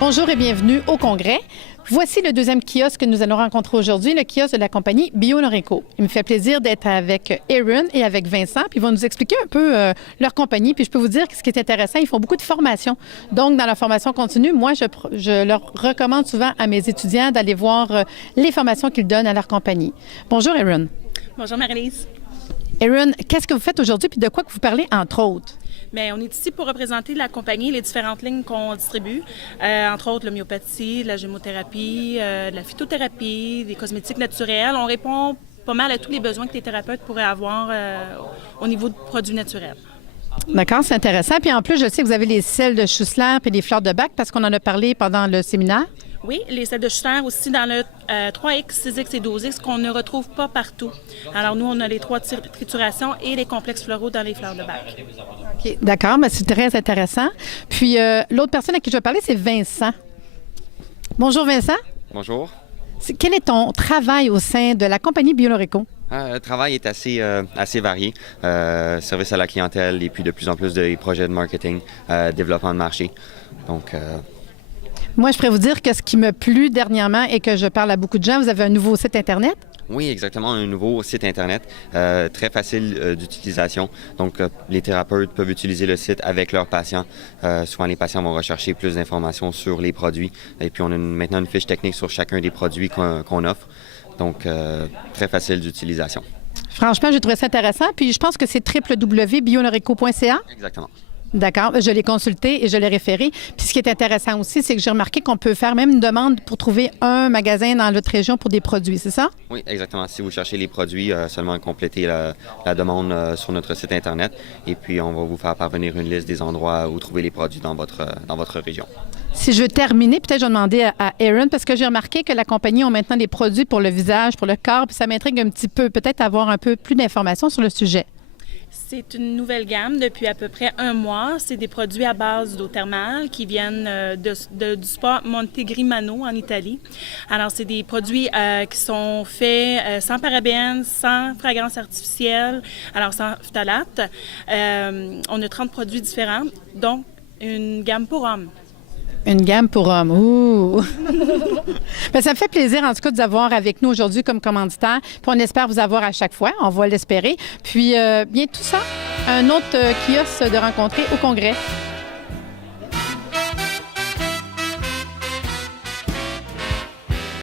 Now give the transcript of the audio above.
Bonjour et bienvenue au Congrès. Voici le deuxième kiosque que nous allons rencontrer aujourd'hui, le kiosque de la compagnie BioNoreco. Il me fait plaisir d'être avec Aaron et avec Vincent, puis ils vont nous expliquer un peu leur compagnie. Puis je peux vous dire que ce qui est intéressant, ils font beaucoup de formations. Donc, dans la formation continue, moi, je leur recommande souvent à mes étudiants d'aller voir les formations qu'ils donnent à leur compagnie. Bonjour, Aaron. Bonjour, Marie-Lise. Aaron, qu'est-ce que vous faites aujourd'hui, puis de quoi que vous parlez, entre autres? Bien, on est ici pour représenter la compagnie, les différentes lignes qu'on distribue, entre autres l'homéopathie, la gémothérapie, de la phytothérapie, des cosmétiques naturels. On répond pas mal à tous les besoins que les thérapeutes pourraient avoir au niveau de produits naturels. D'accord, c'est intéressant. Puis en plus, je sais que vous avez les sels de Schussler et les fleurs de bac parce qu'on en a parlé pendant le séminaire. Oui, les sels de Schussler aussi dans le 3X, 6X et 12X qu'on ne retrouve pas partout. Alors nous, on a les 3 triturations et les complexes floraux dans les fleurs de bac. OK, d'accord, mais c'est très intéressant. Puis l'autre personne à qui je vais parler, c'est Vincent. Bonjour Vincent. Bonjour. Quel est ton travail au sein de la compagnie BioNoreco? Le travail est assez varié. Service à la clientèle et puis de plus en plus de projets de marketing, développement de marché. Donc, Moi, je pourrais vous dire que ce qui m'a plu dernièrement et que je parle à beaucoup de gens, vous avez un nouveau site Internet? oui, exactement, un nouveau site Internet, très facile d'utilisation. Donc, les thérapeutes peuvent utiliser le site avec leurs patients. Souvent, les patients vont rechercher plus d'informations sur les produits. Et puis, on a maintenant une fiche technique sur chacun des produits qu'on offre. Donc, très facile d'utilisation. Franchement, j'ai trouvé ça intéressant. Puis, je pense que c'est www.bionoreco.ca. Exactement. D'accord. Je l'ai consulté et je l'ai référé. Puis ce qui est intéressant aussi, c'est que j'ai remarqué qu'on peut faire même une demande pour trouver un magasin dans l'autre région pour des produits, c'est ça? Oui, exactement. Si vous cherchez les produits, seulement complétez la demande sur notre site Internet et puis on va vous faire parvenir une liste des endroits où trouver les produits dans votre région. Si je veux terminer, peut-être je vais demander à Aaron, parce que j'ai remarqué que la compagnie a maintenant des produits pour le visage, pour le corps, puis ça m'intrigue un petit peu, peut-être avoir un peu plus d'informations sur le sujet. C'est une nouvelle gamme depuis à peu près un mois. C'est des produits à base d'eau thermale qui viennent du spa Montegrimano en Italie. Alors, c'est des produits qui sont faits sans parabènes, sans fragrance artificielle, alors sans phtalates. On a 30 produits différents, donc une gamme pour hommes. Une gamme pour hommes. Ouh! Bien, ça me fait plaisir, en tout cas, de vous avoir avec nous aujourd'hui comme commanditaire. Puis on espère vous avoir à chaque fois. On va l'espérer. Puis, bien, tout ça, un autre kiosque de rencontrer au Congrès.